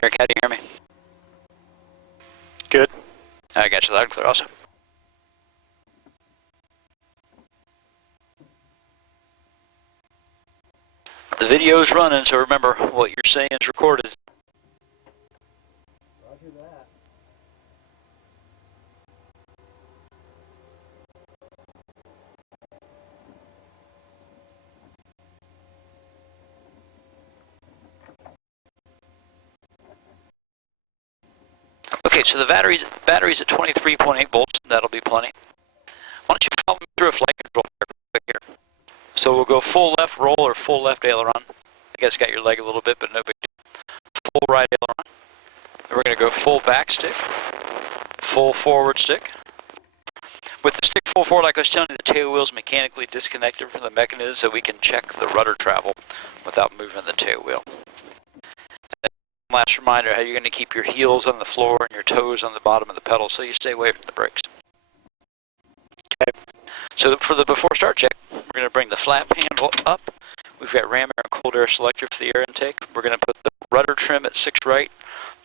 Derek, how do you hear me? Good. I got you loud and clear also. The video's running, so remember what you're saying is recorded. Roger that. Okay, so the battery's at 23.8 volts. That'll be plenty. Why don't you follow me through a flight control quick here? So we'll go full left roll or full left aileron. I guess got your leg a little bit, but no big deal. Full right aileron. Then we're going to go full back stick, full forward stick. With the stick full forward, like I was telling you, the tail wheel's mechanically disconnected from the mechanism, so we can check the rudder travel without moving the tail wheel. Last reminder, how you're going to keep your heels on the floor and your toes on the bottom of the pedal so you stay away from the brakes. Okay. So for the before start check, we're going to bring the flap handle up. We've got ram air and cold air selector for the air intake. We're going to put the rudder trim at 6 right,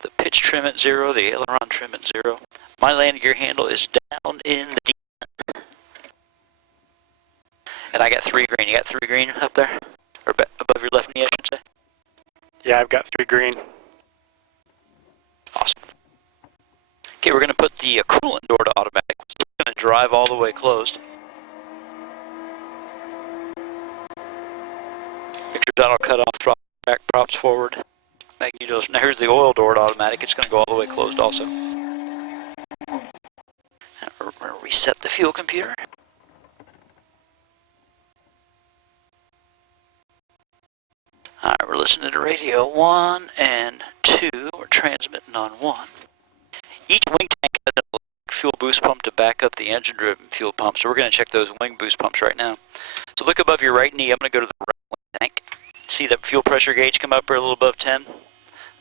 the pitch trim at 0, the aileron trim at 0. My landing gear handle is down in the deep. And I got 3 green. You got 3 green up there? Or above your left knee, I should say? Yeah, I've got 3 green. Awesome. Okay, we're going to put the coolant door to automatic. We're going to drive all the way closed. Make sure that'll cut off back props forward. Magnetos. Now here's the oil door to automatic. It's going to go all the way closed also. And we're going to reset the fuel computer. Alright, we're listening to radio 1 and 2. We're transmitting on 1. Each wing tank has an electric fuel boost pump to back up the engine-driven fuel pump, so we're going to check those wing boost pumps right now. So look above your right knee. I'm going to go to the right wing tank. See that fuel pressure gauge come up here a little above 10?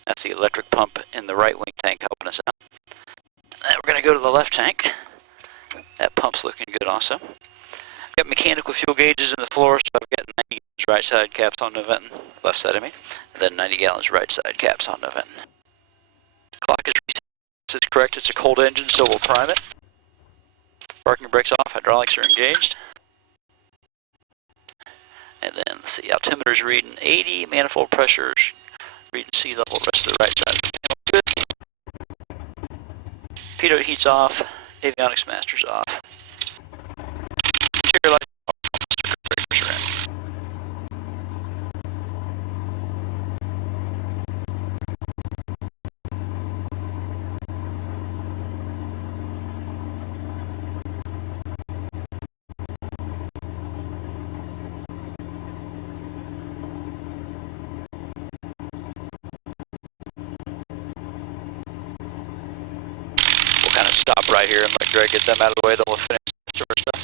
That's the electric pump in the right wing tank helping us out. And then we're going to go to the left tank. That pump's looking good also. I've got mechanical fuel gauges in the floor, so I've got 90 gallons right side caps on the venting, left side of me, and then 90 gallons right side caps on the venting. The clock is reset. This is correct, it's a cold engine, so we'll prime it. Parking brakes off, hydraulics are engaged. And then, let's see, altimeter's reading 80, manifold pressure's reading sea level, rest of the right side of the panel good. Pitot heat's off, avionics master's off. Interior lights off, breakers are in. We'll kind of stop right here and let Greg get them out of the way, then we'll finish the rest of stuff.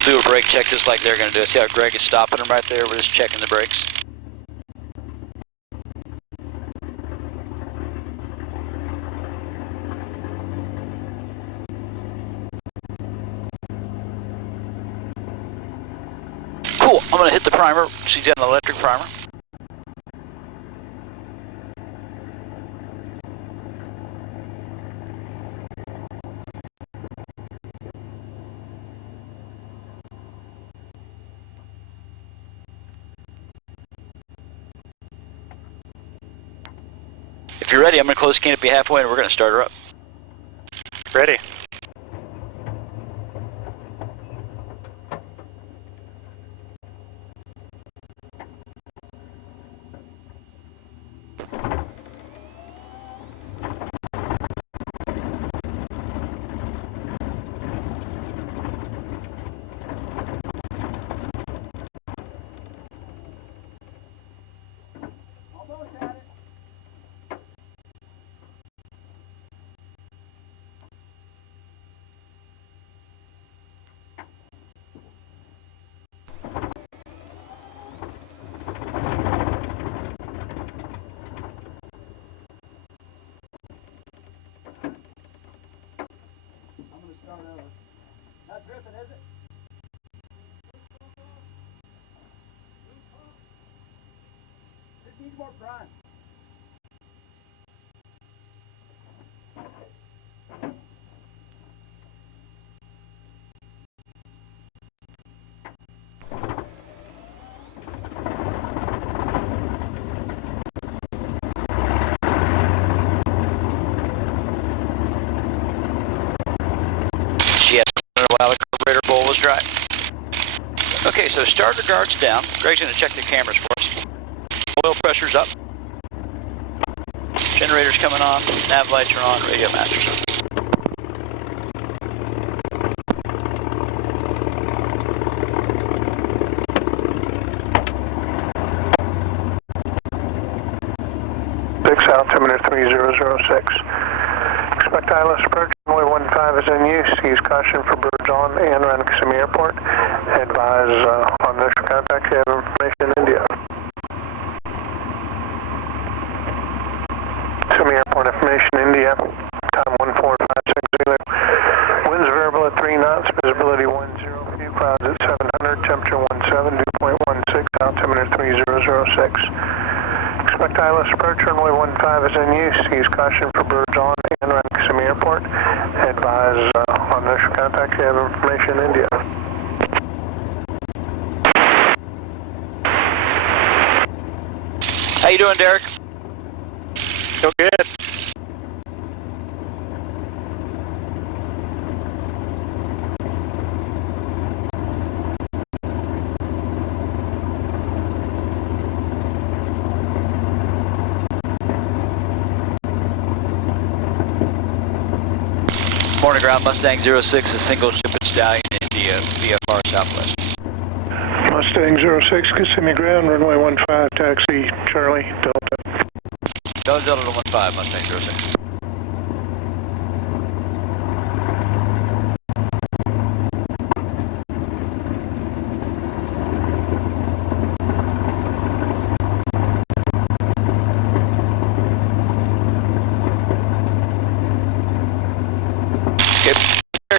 Do a brake check just like they're going to do it. See how Greg is stopping them right there? We're just checking the brakes. Cool. I'm going to hit the primer. She's got an electric primer. you're ready, I'm going to close canopy halfway and we're going to start her up. Ready. Not dripping, is it? Just needs more brine. She had while the carburetor bowl was dry. Okay, so starter guard's down. Greg's going to check the cameras for us. Oil pressure's up. Generator's coming on. Nav lights are on. Radio master's on. Altimeter 3006. Expect ILS approach. Runway 15 is in use. Use caution for birds on and around Kissimmee Airport. Advise on initial contact. You have information in India. Kissimmee Airport information, India. Time 14560. Winds variable at 3 knots. Visibility 10. Few clouds at 700. Temperature 17. Dew point 16. Altimeter 3006. Expect ILS approach. Runway 15 is in use. Use caution for birds on and around Kissimmee Airport. Advise on initial contact. You have information in India. How you doing, Derek? So good. Morning ground, Mustang 06, a single ship at Stallion, India, VFR Southwest. Mustang 06, Kissimmee ground, runway 15, taxi, Charlie, Delta. Delta to 15, Mustang 06.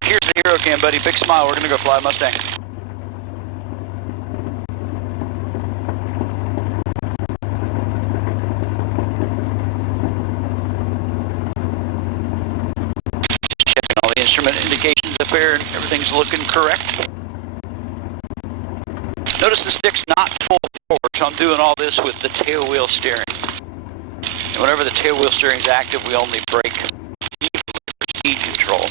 Here's the hero cam, buddy. Big smile. We're going to go fly Mustang. Just checking all the instrument indications up here and everything's looking correct. Notice the stick's not full forward, so I'm doing all this with the tail wheel steering. And whenever the tail wheel steering is active, we only brake evenly for speed control.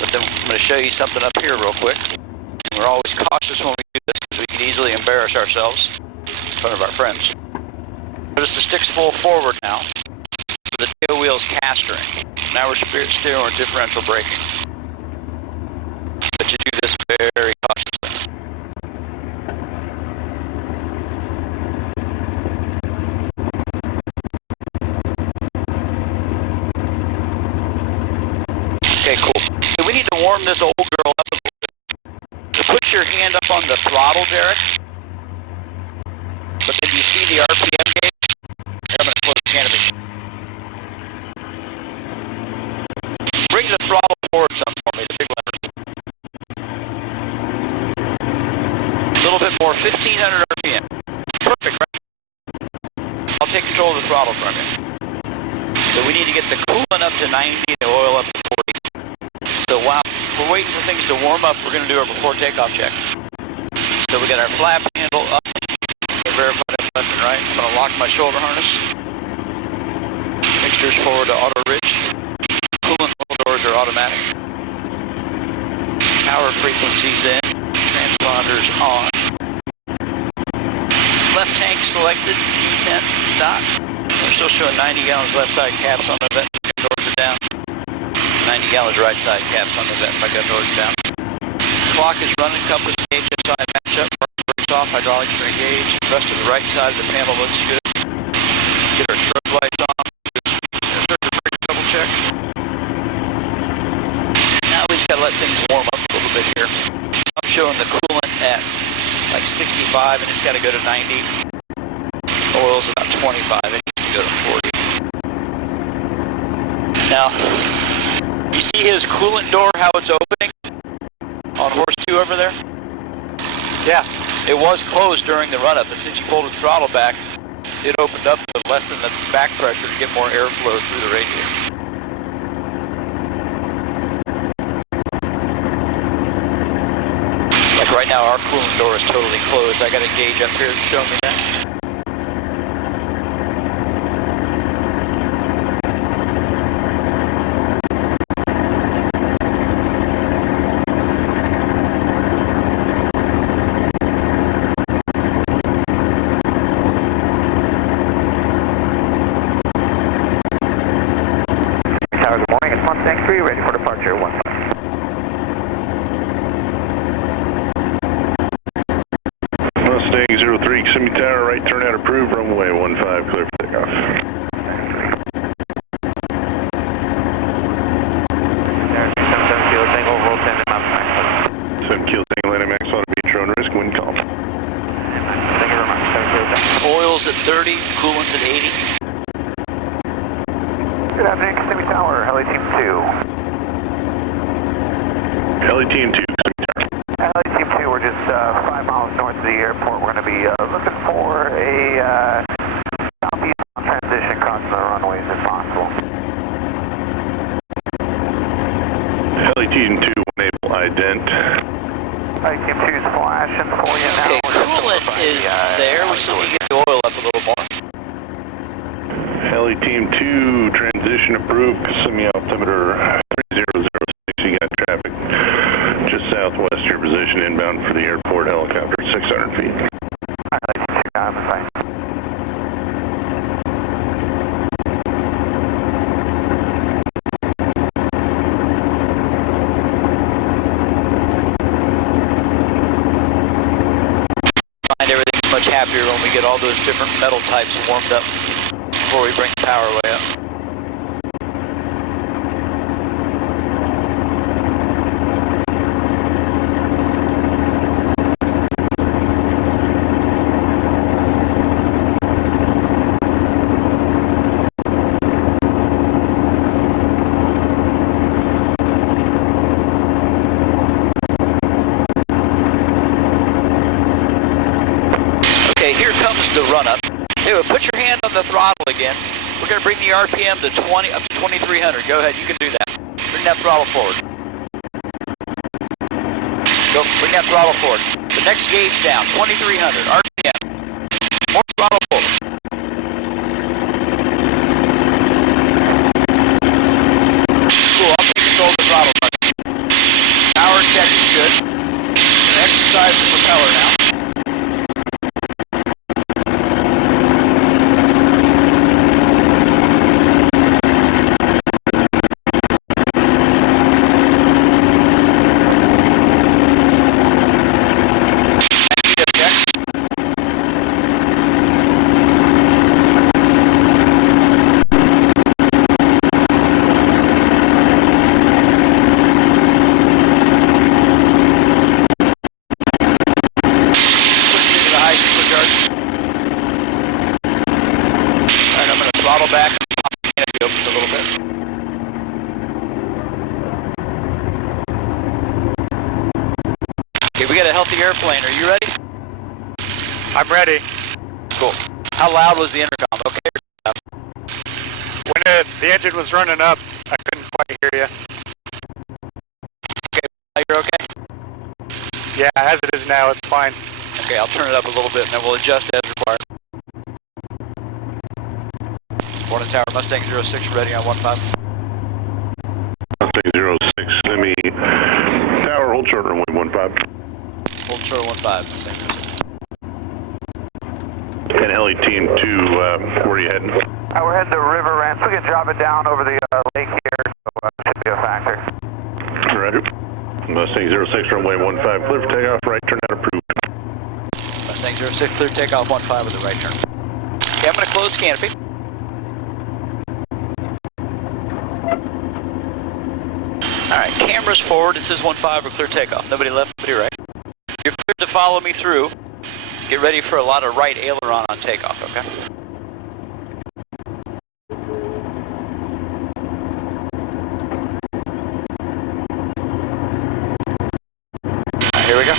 But then I'm going to show you something up here real quick. And we're always cautious when we do this because we can easily embarrass ourselves in front of our friends. Notice the stick's full forward now. So the tail wheel's castering. Now we're steering with differential braking. But you do this very cautiously. Okay, cool. We need to warm this old girl up a little bit. So put your hand up on the throttle, Derek. But then you see the RPM gauge? Here, I'm going to close the canopy. Bring the throttle forward some for me, the big lever. A little bit more, 1500 RPM. Perfect, right? I'll take control of the throttle from you. So we need to get the coolant up to 90 and the oil up to 40. So while we're waiting for things to warm up, we're going to do our before takeoff check. So we got our flap handle up. Verify that left and right. I'm going to lock my shoulder harness. Mixtures forward to auto rich. Coolant doors are automatic. Tower frequencies in. Transponders on. Left tank selected. D10 dot. We're still showing 90 gallons left side caps on the vent. Doors are down. 90 gallons right side caps on the vent. My gun doors down. Clock is running. Compass gauge SI match up. Brakes off. Hydraulics are engaged. The rest of the right side of the panel looks good. Get our strobe lights on. Circuit breaker double check. Now we just gotta let things warm up a little bit here. I'm showing the coolant at like 65 and it's gotta go to 90. Oil's about 25, it needs to go to 40. Now, you see his coolant door, how it's opening on horse 2 over there? Yeah, it was closed during the run-up, and since you pulled his throttle back, it opened up to lessen the back pressure to get more airflow through the radiator. Like right now, our coolant door is totally closed. I got a gauge up here to show me that. Ready for departure, 15. Mustang 03, Kissimmee Tower, right turnout approved, runway 15, clear for takeoff. 7 kilo Tango landing max on beach, drone risk, wind calm. Thank you very much. Oil's at 30, coolant's at 80. Good afternoon, Kissimmee Tower, Heli Team 2. Heli Team 2, Kissimmee Tower. Heli Team 2, we're just 5 miles north of the airport. We're going to be looking for a southeast transition crossing the runways if possible. Heli Team 2, enable ident. Heli Team 2 is flashing for you now. Okay, coolant is there. We still need to get the oil up a little more. Heli Team 2, transition approved, Kissimmee altimeter 3006, you got traffic just southwest of your position, inbound for the airport helicopter, 600 feet. Heli Team 2, I'm fine. Find everything's much happier when we get all those different metal types warmed up before we bring the power way up. Okay, here comes the run-up. Anyway, put your hand on the throttle again. We're going to bring the RPM to 20, up to 2,300. Go ahead, you can do that. Bring that throttle forward. Go, bring that throttle forward. The next gauge down, 2,300 RPM. More throttle forward. Cool, I'll take control of the throttle button. Power check is good. Exercise the propeller now. Throttle back, pop the canopy open a little bit. Okay, we got a healthy airplane. Are you ready? I'm ready. Cool. How loud was the intercom? Okay. When the engine was running up, I couldn't quite hear you. Okay, now you're okay? Yeah, as it is now, it's fine. Okay, I'll turn it up a little bit and then we'll adjust as required. Want Tower, Mustang 06, ready on 15. Mustang 06, Kissimmee Tower, hold short runway 15. Hold short 15, Mustang 06. And LA team 2, where are you heading? We're heading to River Ranch. We can drop it down over the lake here, so should be a factor. Roger. Mustang 06, runway 15, clear for takeoff, right turn out approved. Mustang 06, clear takeoff 15 with the right turn. Okay, I'm going to close canopy. Alright, cameras forward, it says 15, we're clear takeoff. Nobody left, nobody right. You're cleared to follow me through. Get ready for a lot of right aileron on takeoff, okay? Alright, here we go.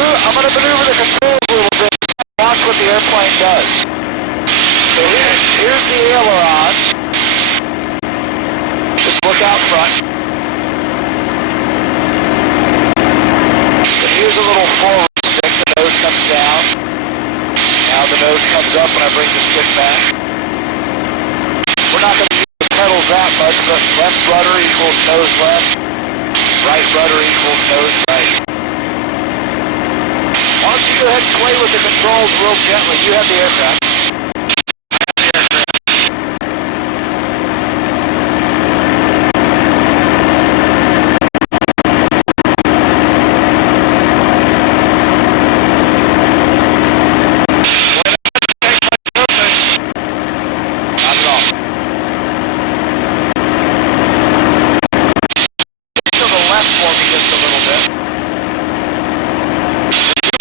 I'm going to maneuver the controls a little bit. Watch what the airplane does. So here's the aileron. Just look out front. And here's a little forward stick. The nose comes down. Now the nose comes up when I bring the stick back. We're not going to use the pedals that much, but left rudder equals nose left. Right rudder equals nose right. Why don't you go ahead and play with the controls real gently? You have the aircraft. Not at all. To the left for me just a little bit.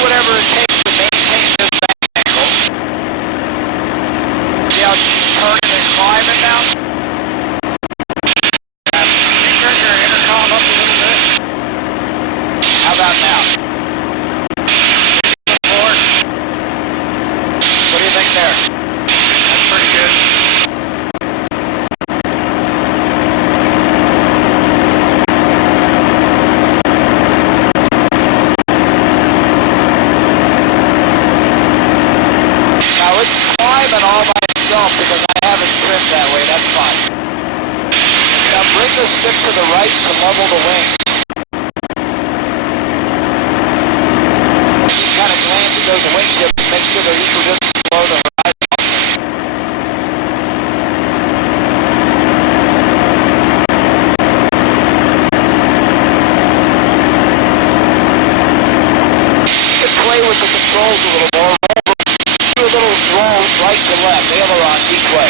Whatever it takes to maintain this back angle. stick to the right to level the wings. You kind of glance at those wing tips, make sure they're equal distance below the horizon. You can play with the controls a little more. Do a little roll right to left, aileron each way.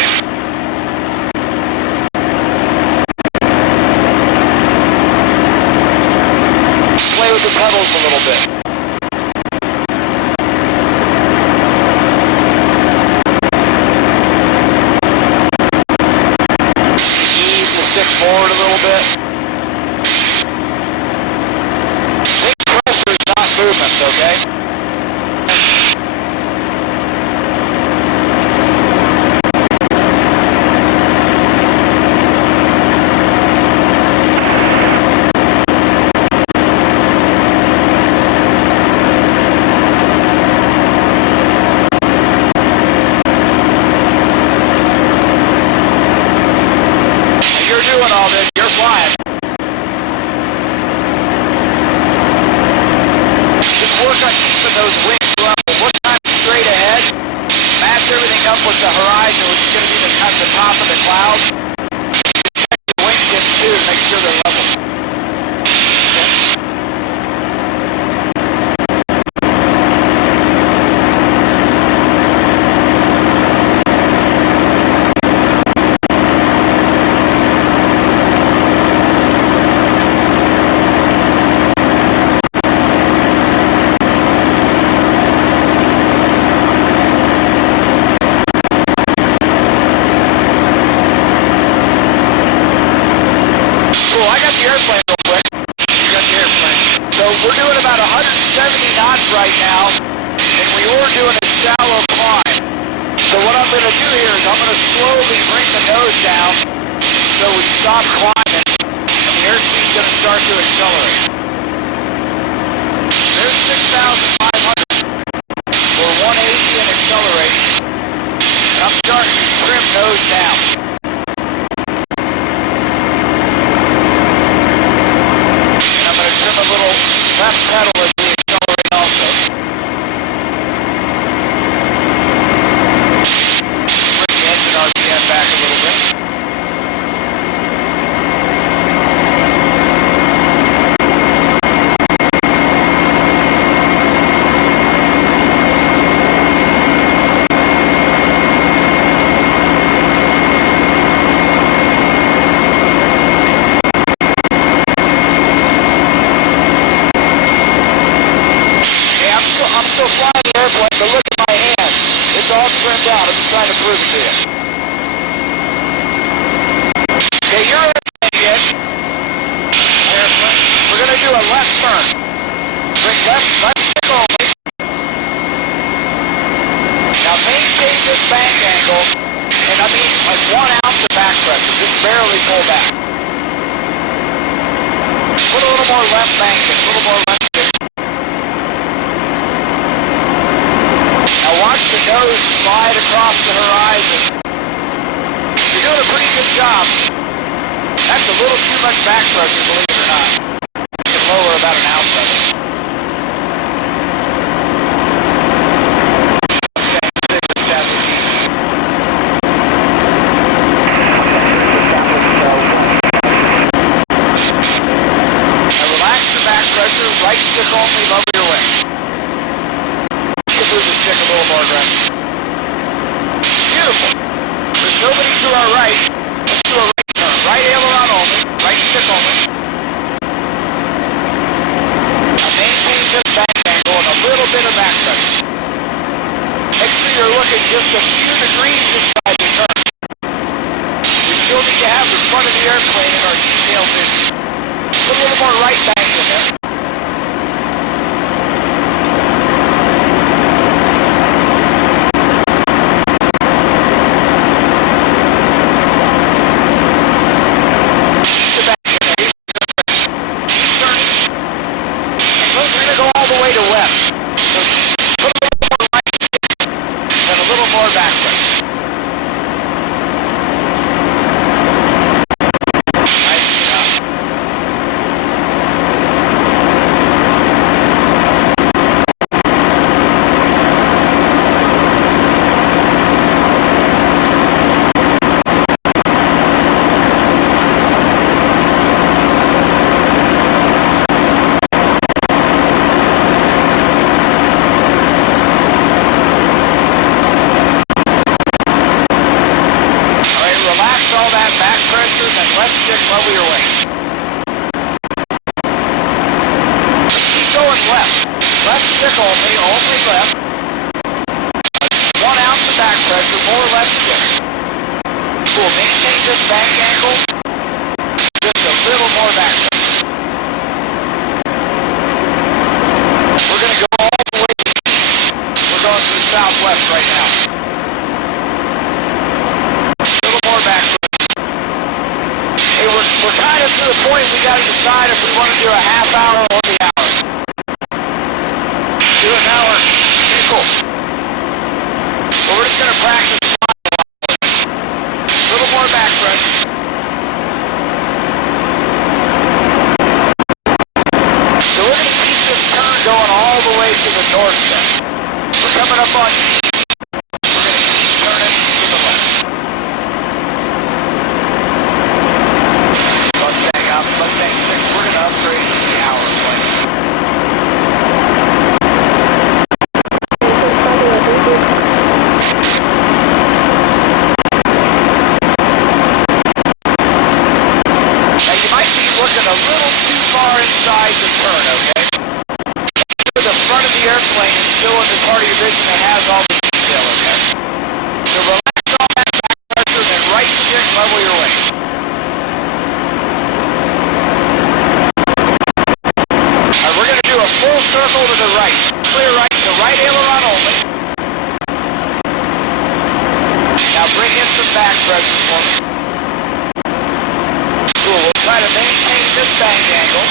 Play with the pedals a little bit. Ease the stick forward a little bit. Think pressure is not movement, okay? Doing all this, you're flying. Just work on keeping those wings level. Look kind of straight ahead. Match everything up with the horizon, which is going to be the top of the clouds. Check the wing tips too to make sure they're level. Airplane real quick. You got the airplane. So we're doing about 170 knots right now, and we were doing a shallow climb. So what I'm going to do here is I'm going to slowly bring the nose down so we stop climbing, and the airspeed's going to start to accelerate. There's 6,500. We're 180 and accelerating, and I'm starting to trim nose down. A little left pedal as we accelerate also. Bring the engine RPM back a little bit. I'm still flying the airplane, but look at my hand. It's all trimmed out. I'm just trying to prove it to you. Okay, you're airplane again. Airplane. We're going to do a left turn. Bring left stick only. Now maintain this bank angle, and I mean like 1 ounce of back pressure. Just barely pull back. Put a little more left bank in, a little more left stick. Now watch the nose slide across the horizon. You're doing a pretty good job. That's a little too much back pressure, believe it or not. You can lower about 1 ounce of it. Now relax the back pressure, right stick only, lower your wings. Move the stick a little more aggressive. Beautiful. There's nobody to our right. Let's do a right turn. Right aileron only. Right stick only. Now maintain this back angle and a little bit of back pressure. Make sure you're looking just a few degrees inside the turn. We still need to have the front of the airplane in our detail vision. Put a little more right bank in there. Way to left. So put a little more right and a little more back pressure. Nice job. left. Left stick only left. 1 ounce of back pressure, more left stick. Cool, maintain this bank angle. Just a little more back pressure. We're going to go all the way east. We're going through southwest right now. A little more back pressure. Hey, we're kind of to the point we got to decide if we want to do a half hour or the hour. Do an hour. Okay, cool. Well, we're just going to practice a little more back pressure. So we're going to keep this turn going all the way to the north then. We're coming up on east. We're going to keep turning to the left. Mustang up, Mustang 6. We're going to upgrade to the hour plane. Now you might be looking a little too far inside the turn, okay? The front of the airplane is still in the part of your vision that has all the detail, okay? So relax on that back pressure, then right stick, level your wing. Alright, we're going to do a full circle to the right. Clear right to right aileron only. Now bring in some back pressure for me. Cool, we'll try to maintain this bank angle.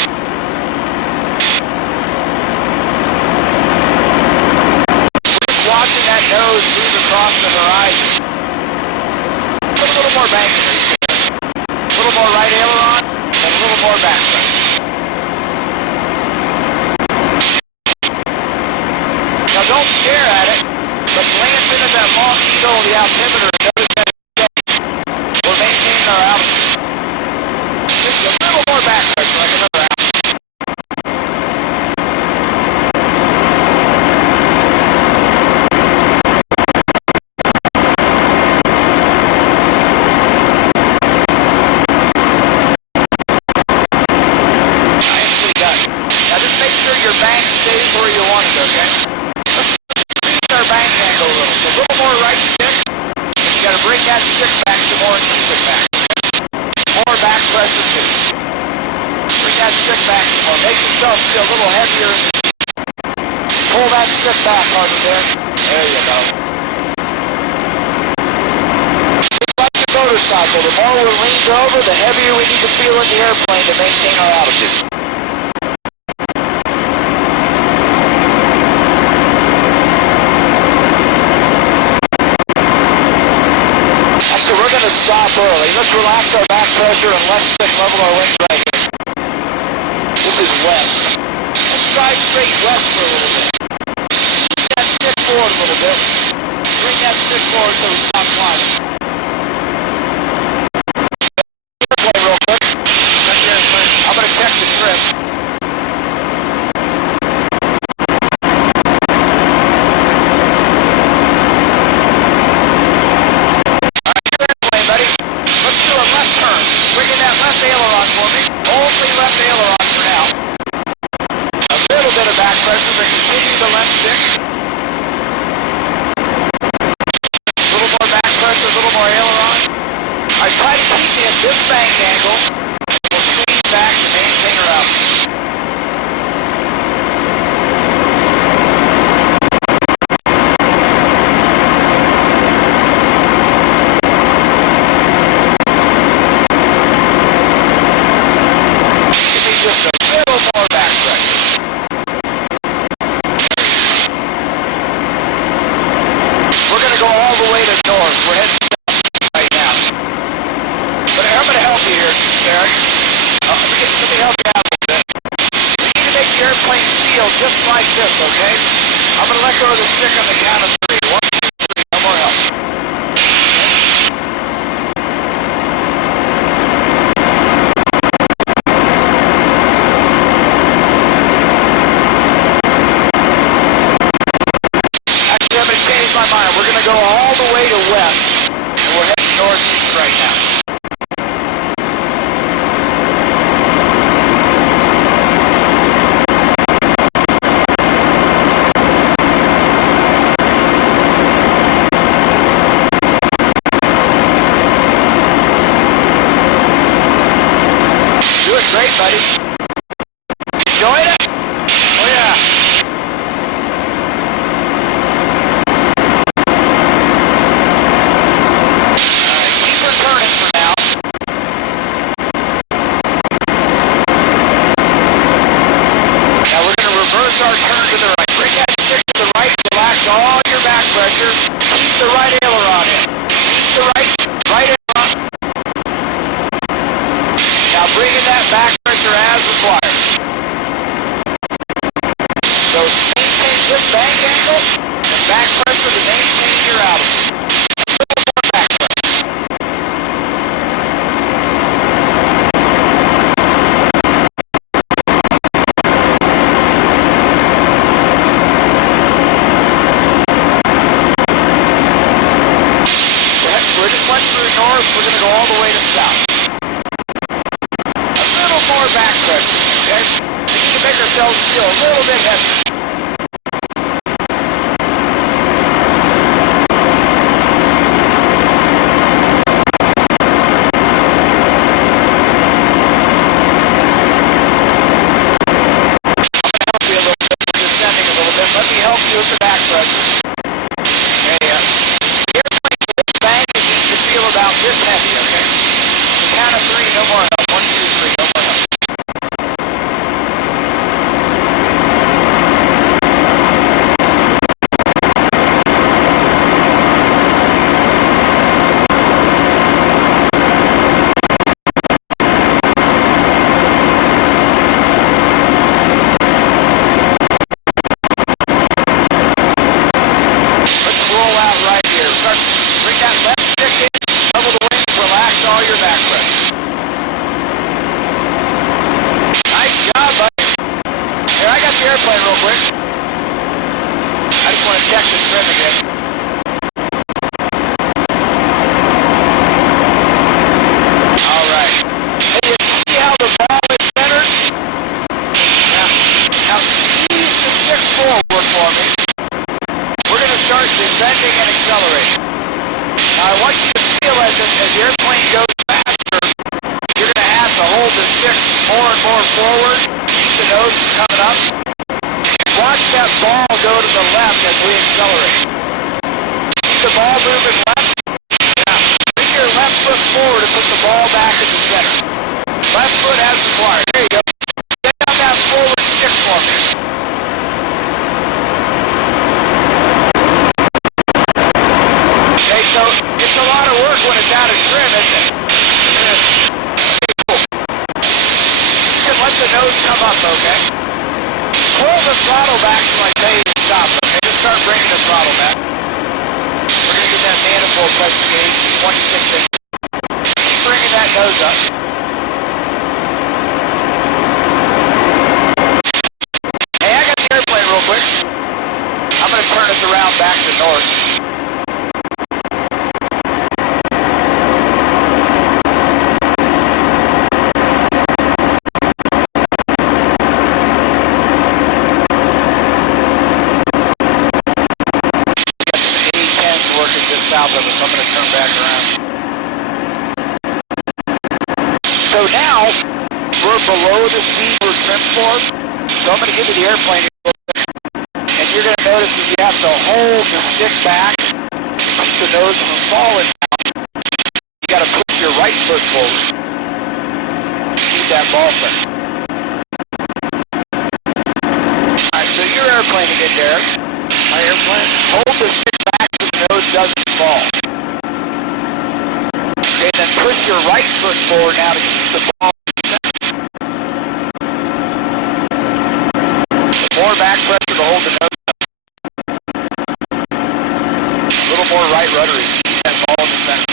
Watching that nose move across the horizon. Put a little more bank in this. A little more right aileron, and a little more back pressure. Now don't stare at it, but glance into that long needle of the altimeter and notice that we're maintaining our altitude. Just a little more back pressure, like another altitude. Your bank stays where you want it, okay? Let's increase our bank angle a little. So a little more right stick. You got to bring that stick back some more and keep it back. More back pressure too. Bring that stick back some more. Make yourself feel a little heavier. Pull that stick back harder there. There you go. Just like your motorcycle, the more we're leaned over, the heavier we need to feel in the airplane to maintain our altitude. So we're going to stop early. Let's relax our back pressure and left stick level our wings right here. This is west. Let's drive straight west for a little bit. Bring that stick forward a little bit. Bring that stick forward so we stop climbing. Airplane real quick. I'm going to check the trip. Bring in that left aileron for me. Only left aileron for now. A little bit of back pressure, but continue the left stick. A little more back pressure, a little more aileron. I try to keep me at this bank angle. We'll squeeze back to maintain her altitude. Just a little more back pressure. We're going to go all the way to north. We're heading south right now. But I'm going to help you here, Derek. Let me help you out a little bit. We need to make the airplane feel just like this, okay? I'm going to let go of the stick on the count of 3. 1, 2, 3. No more help. My mind. We're going to go all the way to west, and we're heading northeast right now. Back pressure to maintain your altitude. A little more back pressure. We're just went through north, we're going to go all the way to south. A little more back pressure, okay? We need to make ourselves feel a little bit heavier. Let me help you with the back pressure. Okay, airplane to this bank, it needs to feel about this heavy, okay? The count of 3, no more help. 1, 2, 3, no more help. Airplane real quick. I just want to check the trim again. Alright. Hey, you see how the ball is centered? Now squeeze the stick forward for me. We're going to start descending and accelerating. Now I want you to feel as the airplane goes faster, you're going to have to hold the stick more and more forward. Keep the nose coming up. Watch that ball go to the left as we accelerate. Keep the ball moving left. Now, bring your left foot forward and put the ball back in the center. Left foot as required. There you go. Get on that forward stick for me. Okay, so it's a lot of work when it's out of trim, isn't it? Okay, cool. You can let the nose come up, okay? Pull the throttle back till I tell you to stop, okay? Just start bringing the throttle back. We're going to get that manifold pressure gauge, 26 inches. Keep bringing that nose up. Hey, I got the airplane real quick. I'm going to turn us around back to north. South of us, I'm going to turn back around. So now, we're below the speed we're trimmed for, so I'm going to give you the airplane, and you're going to notice that you have to hold the stick back to keep the nose from falling down. You got to push your right foot forward. Keep that ball center. Alright, so your airplane again, Derek. My airplane. Hold the stick back so the nose doesn't fall. Okay, then push your right foot forward now to keep the ball in the center. More back pressure to hold the nose up. A little more right ruddery to keep that ball in the center.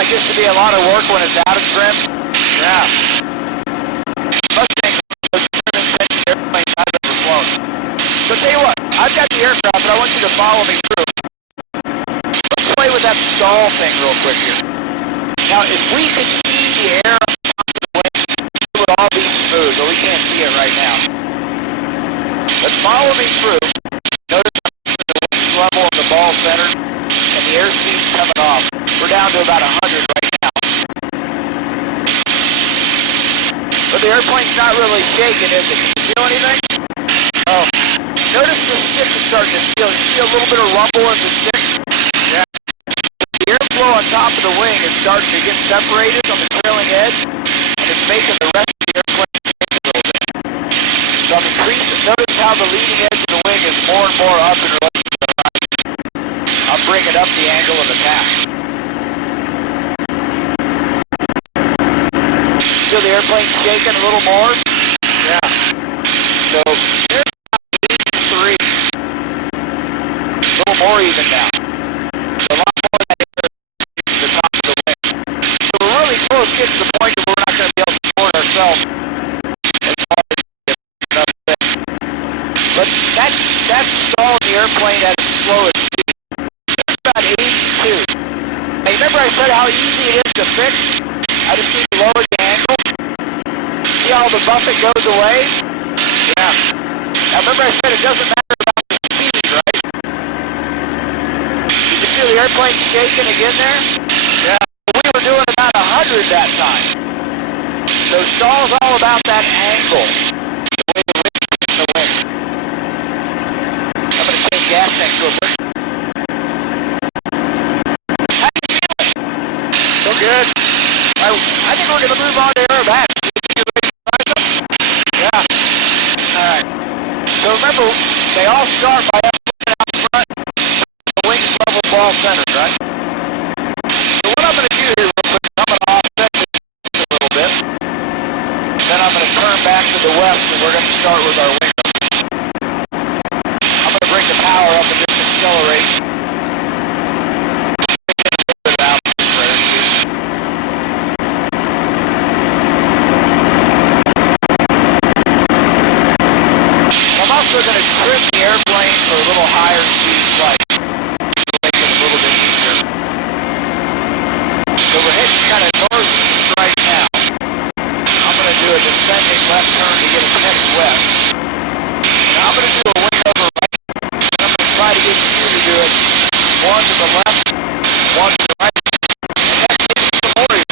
It gets to be a lot of work when it's out of trim. Yeah. Mustang, those trim intention airplanes I've ever flown. So tell you what, I've got the aircraft, but I want you to follow me through. Let's play with that stall thing real quick here. Now, if we could see the air on top of the wing, it would all be smooth, but we can't see it right now. Let's follow me through. Notice the wing level and the ball centered, and the airspeed's coming off. We're down to about 100 right now. But the airplane's not really shaking, is it? Can you feel anything? Oh. Notice the stick is starting to feel. You see a little bit of rumble in the stick? Yeah. The airflow on top of the wing is starting to get separated on the trailing edge, and it's making the rest of the airplane shake a little bit. So I'm increasing. Notice how the leading edge of the wing is more and more up in relation to the right. I'm bringing up the angle of attack. Feel the airplane shaking a little more? Yeah. So there's about 83. more even now. So a lot more of that air to the top of the wing. So we're really close getting to the point that we're not going to be able to support ourselves as far as another thing. But that's stalling the airplane at its slowest speed. It's about 82. Hey, remember I said how easy it is to fix? I just need to lower the angle. See how the buffet goes away? Yeah. Now remember I said it doesn't matter about the speed, right? You can feel the airplane shaking again there? Yeah. We were doing about 100 that time. So stall's all about that angle. The way the wing's in the wing. I'm going to change gas tanks real quick. How you feeling? So good. I think we're going to move on to aerobatics. You ready to try them? Yeah. Alright. So remember, they all start by us looking out front, the wings level ball centered, right? So what I'm going to do here real quick is I'm going to offset this a little bit. Then I'm going to turn back to the west and we're going to start with our wing. I'm going to bring the power up and just accelerate. We're going to trim the airplane for a little higher speed flight to make it a little bit easier. So we're heading kind of northeast right now. I'm going to do a descending left turn to get us heading west. Now I'm going to do a wing over right. And I'm going to try to get you to do it. One to the left, one to the right. And then maybe some more even.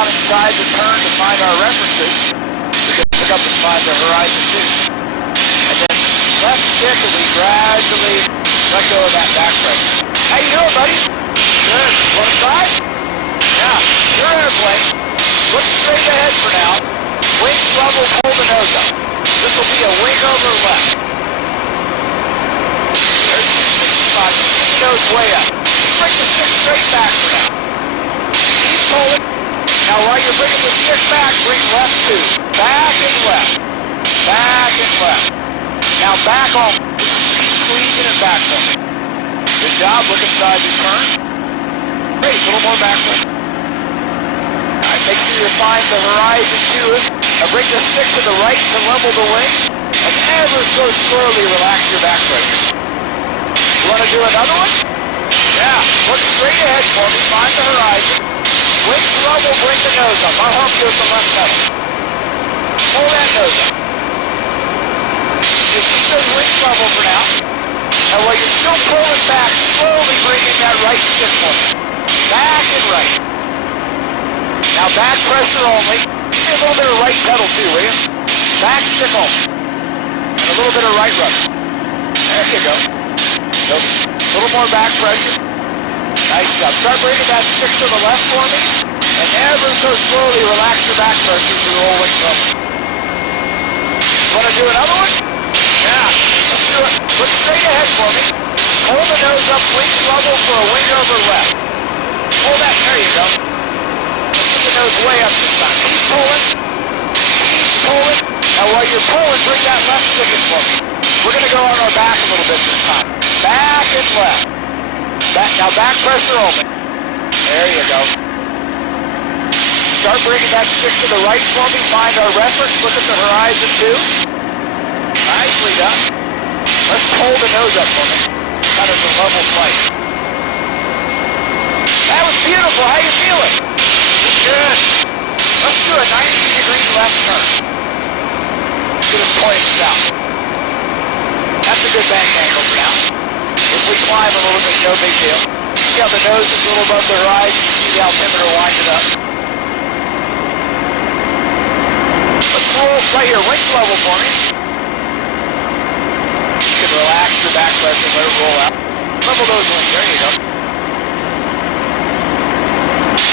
Inside the turn to find our references. We're going to pick up and find the horizon too. And then left stick and we gradually let go of that back pressure. How you doing, buddy? Good. Want to try? Yeah. Your airplane. Look straight ahead for now. Wings level, pull the nose up. This will be a wing over left. There's 265. Keep the nose way up. Just bring the stick straight back for now. Keep pulling. Now while you're bringing the stick back, bring left two. Back and left. Back and left. Now back off. Keep squeezing it back for me. Good job. Look inside the turn. Great. A little more backward. Alright, make sure you find the horizon too. Now bring the stick to the right to level the wing. And ever so slowly relax your back pressure. You want to do another one? Yeah. Look straight ahead for me. Find the horizon. Wings level, bring the nose up. I'll help you with the left pedal. Pull that nose up. Just keep those wings level for now. And while you're still pulling back, slowly bring in that right stick for me. Back and right. Now back pressure only. Give me a little bit of right pedal too, will you? Back stick only. And a little bit of right rudder. There you go. So, a little more back pressure. Nice job. Start bringing that stick to the left for me, and ever so slowly relax your back pressure through the whole wing level. Want to do another one? Yeah, let's do it. Look straight ahead for me. Pull the nose up, wing level for a wing over left. Pull that, there you go. Let's get the nose way up this time. Keep pulling. Keep pulling. Now while you're pulling, bring that left stick in for me. We're going to go on our back a little bit this time. Back and left. Back, now back pressure only. There you go. Start bringing that stick to the right for me. Find our reference. Look at the horizon too. Nicely done. Let's pull the nose up for me. Kind of a level flight. That was beautiful. How you feeling? Good. Let's do a 90-degree left turn. Get us pointing south. That's a good bank angle for now. we climb a little bit, no big deal. See how the nose is a little above the horizon, you see the altimeter winding up. Let's roll right here, wings level for me. You can relax your back pressure and let it roll out. Level those wings, there you go.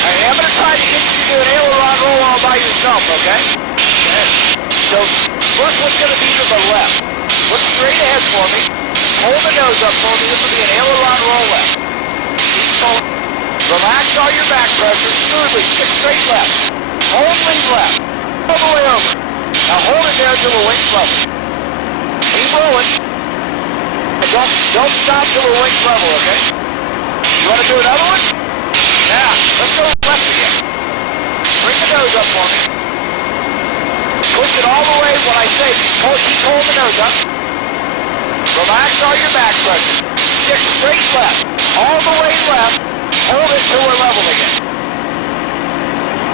Alright, I'm going to try to get you to do an aileron roll all by yourself, okay? Okay. So, first one's going to be to the left. Look straight ahead for me. Hold the nose up for me. This will be an aileron roll left. Keep going. Relax all your back pressure. Smoothly. Stick straight left. Only left. All the way over. Now hold it there until the wings level. Keep rolling. And don't stop till the wings level, okay? You want to do another one? Now, let's go left again. Bring the nose up for me. Push it all the way when I say keep holding the nose up. Relax all your back pressure. Stick straight left. All the way left. Hold it till we're level again.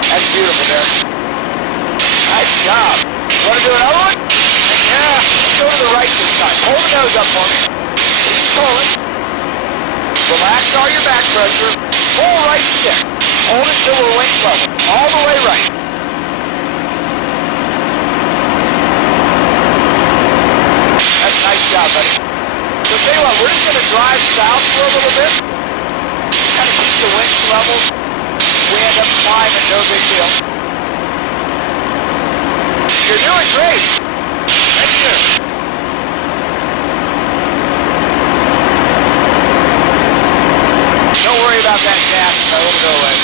That's beautiful, Derek. Nice job. Want to do another one? Yeah. Let's go to the right this time. Hold the nose up for me. Keep pulling. Relax all your back pressure. Pull right stick. Hold it till we're wings level. All the way right. That's a nice job, buddy. So tell you what, we're just going to drive south for a little bit. Kind of keep the wings level. We end up climbing, no big deal. You're doing great. Thank you. Don't worry about that gas, it'll go away.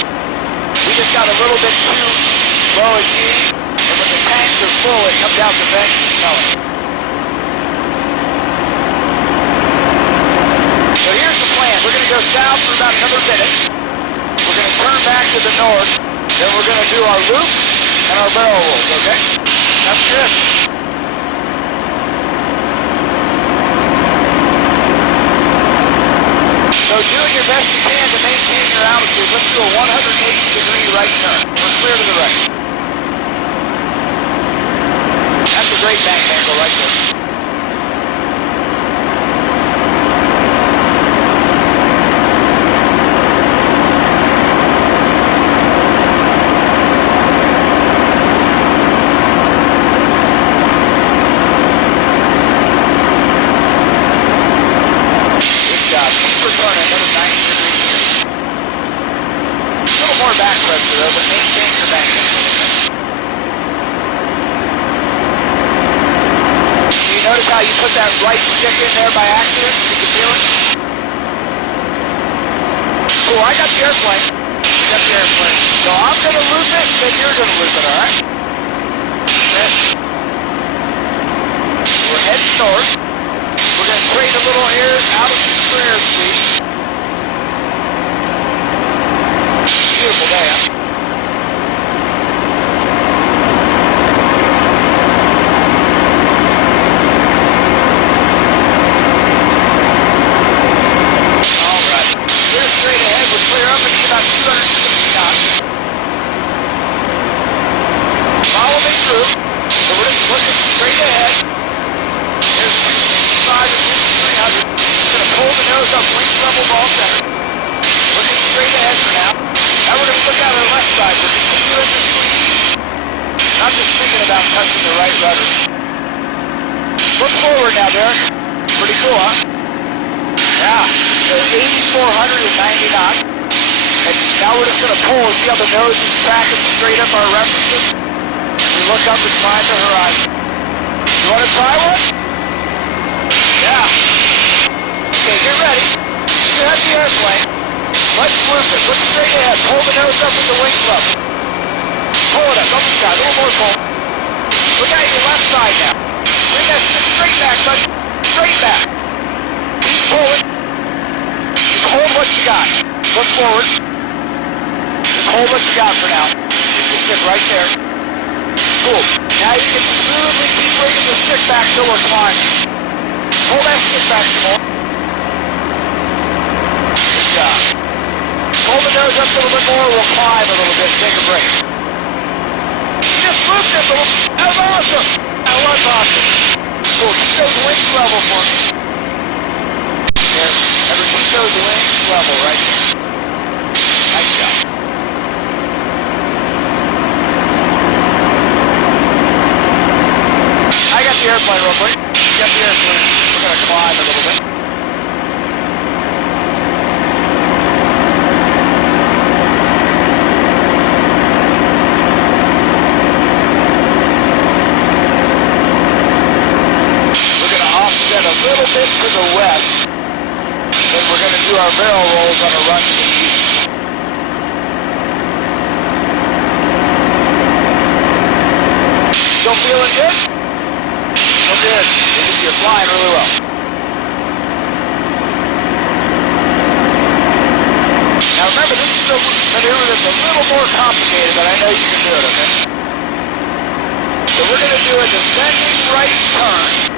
We just got a little bit too low a G, and when the tanks are full, it comes out the vent and smell it. So here's the plan. We're going to go south for about another minute. We're going to turn back to the north. Then we're going to do our loop and our barrel rolls, okay? That's good. So doing your best you can to maintain your altitude. Let's do a 180-degree right turn. We're clear to the right. That's a great bank angle right there. Back pressure though, but maintain your back pressure. Do you notice how you put that right stick in there by accident? You can feel it? Cool, I got the airplane. You got the airplane. So I'm going to loop it, then you're going to loop it, alright? We're heading north. We're going to trade a little air out of the air speed. Beautiful day, huh? Alright. Clear straight ahead. We're clear up and about 260 knots. Follow me through. So we're just looking straight ahead. There's 265 and 300. We're going to pull the nose up, wings level, ball center. Looking straight ahead for now. Now we're going to look out our left side. We're continuing to squeeze. Not just thinking about touching the right rudder. Look forward now, Derek. Pretty cool, huh? Yeah. So 8,490 knots. And now we're just going to pull. See how the nose is tracking straight up our references? We look up and find the horizon. You want to try one? Yeah. Okay, get ready. You have the airplane. Let's loop it. Look straight ahead. Pull the nose up with the wings level. Pull it up. Don't be shy. A little more pull. Look at your left side now. Bring that stick straight back, buddy. Straight back. Keep pulling. Just hold what you got. Look forward. Just hold what you got for now. Keep the stick right there. Cool. Now you can smoothly keep bringing the stick back till we're climbing. Pull that stick back some more. Good job. Pull the nose up a little bit more, we'll climb a little bit, take a break. You just looped it, little. That was awesome. That was awesome. Cool, keep those wings level for me. There, that's level right there. Nice job. I got the airplane real quick. Got the airplane. We're going to climb a little bit. We're going to offset a little bit to the west. Then we're going to do our barrel rolls on a run to the east. Still feeling good? Still good. You're flying really well. Now remember, this is a maneuver that's a little more complicated, but I know you can do it, okay? So we're going to do a descending right turn.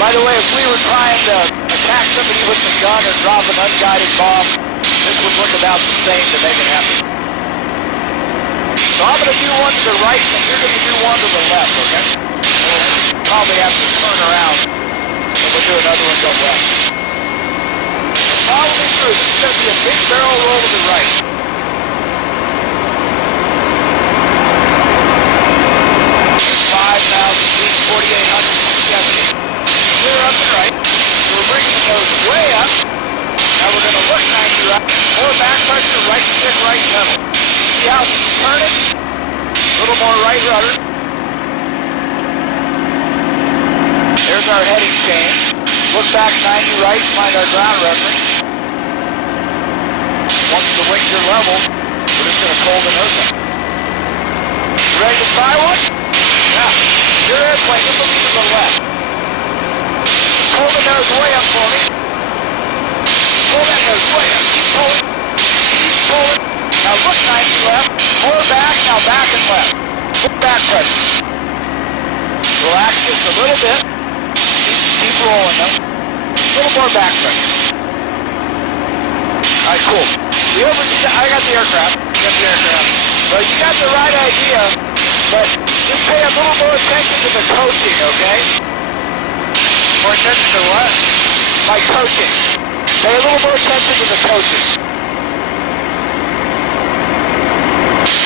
By the way, if we were trying to attack somebody with a gun or drop an unguided bomb, this would look about the same to make it happen. So I'm going to do one to the right, and you're going to do one to the left, okay? We'll probably have to turn around, and we'll do another one go left. Follow me through. This is going to be a big barrel roll to the right. 5,000 feet, 4,870. Clear up and right. So we're bringing the nose way up. Now we're going to look 90 right. More back pressure, right stick, right pedal. See how it's turning? A little more right rudder. There's our heading change. Look back 90 right, find our ground reference. Once the wings are level, we're just going to pull the nose up. You ready to try one? Yeah. Your airplane, just looking to the left. Pull the nose way up for me. Pull that nose way up. Keep pulling. Keep pulling. Now look 90 left. More back, now back and left. Look back pressure. Relax just a little bit. Keep rolling though. A little more back pressure. Alright, cool. I got the aircraft. So you got the right idea, but just pay a little more attention to the coaching, okay? More attention to what? My coaching. Pay a little more attention to the coaching.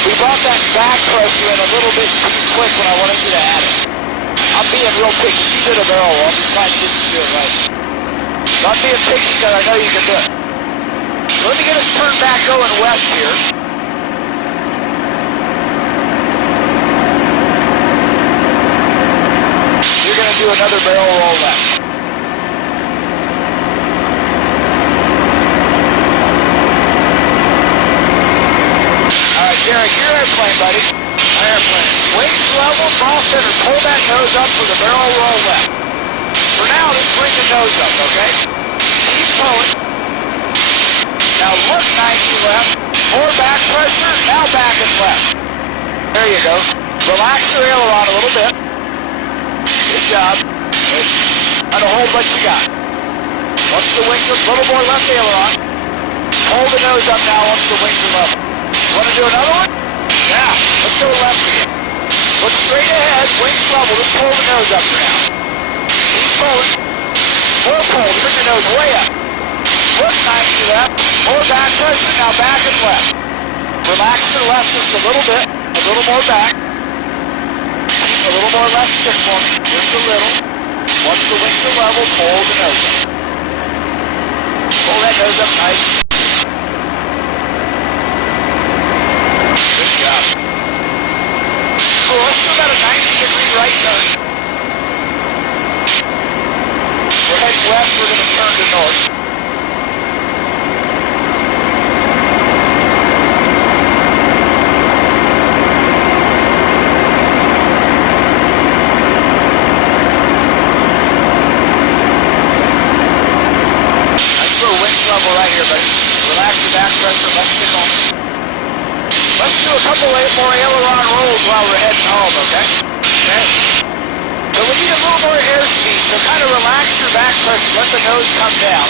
We brought that back pressure in a little bit too quick when I wanted you to add it. I'm being real picky. You did a barrel roll. I'm just trying to get you to do it right. So I'm being picky because I know you can do it. So let me get us turned back going west here. You're going to do another barrel roll left. Alright, Derek, your airplane, buddy. My airplane. Wings level, ball center. Pull that nose up for the barrel roll left. For now, just bring the nose up, okay? Keep pulling. Now look 90 left. More back pressure. Now back and left. There you go. Relax your aileron a little bit. Good job. Good. Now to hold what you got. Once the wings are a little more left aileron. Hold the nose up now once the wings are level. Want to do another one? Yeah. Let's go left again. Look straight ahead. Wings level. Just pull the nose up for now. Keep pulling. More pull. Bring your nose way up. Look 90 left. More back pressure. Now back and left. Relax to the left just a little bit. A little more back. Keep a little more left stick for me. Just a little. Once the wings are level, pull the nose up. Pull that nose up nice. Good job. Cool. Let's do about a 90-degree right turn. We're heading west. We're going to turn to north. Level right here, buddy. Relax your back pressure, let's stick on. Let's do a couple more aileron rolls while we're heading home, okay? Okay. So we need a little more airspeed, so kind of relax your back pressure, let the nose come down.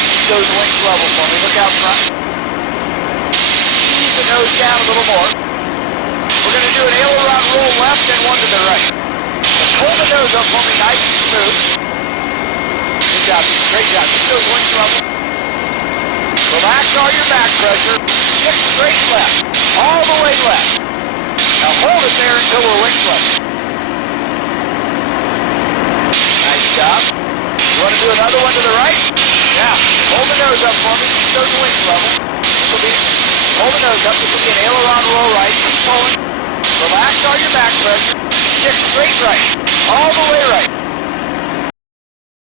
Keep those wings level for me, look out front. Ease the nose down a little more. We're going to do an aileron roll left and one to the right. So pull the nose up for me nice and smooth. job. Great job. Keep those wings level. Relax all your back pressure. Stick straight left. All the way left. Now hold it there until we're wings level. Nice job. You want to do another one to the right? Yeah. Hold the nose up for me. Keep those wings level. Hold the nose up. This will be an aileron roll right. Keep pulling. Relax all your back pressure. Stick straight right. All the way right.